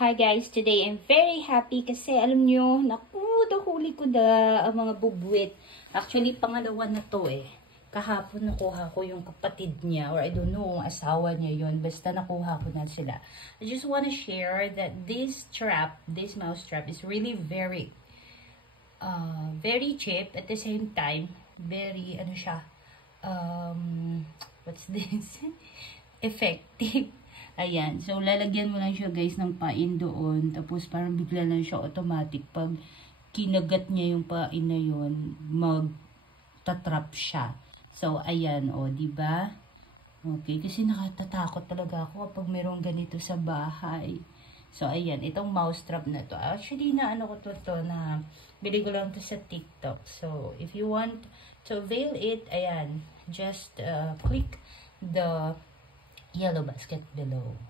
Hi guys, today I'm very happy kasi alam nyo, naku, nahuli ko na ang mga bubwit. Actually, pangalawa na to eh. Kahapon nakuha ko yung kapatid niya or I don't know, asawa niya yun. Basta nakuha ko na sila. I just want to share that this mouse trap is really very cheap. At the same time, very, what's this? Effective. Ayan. So, lalagyan mo lang siya guys ng pain doon. Tapos, parang bigla lang siya automatic. Pag kinagat niya yung pain na yun, magtatrap siya. So, ayan. O, diba? Okay. Kasi nakatatakot talaga ako kapag mayroong ganito sa bahay. So, ayan. Itong mouse trap na to. Actually, ko to na bili ko lang to sa TikTok. So, if you want to avail it, ayan. Just click the yellow basket below.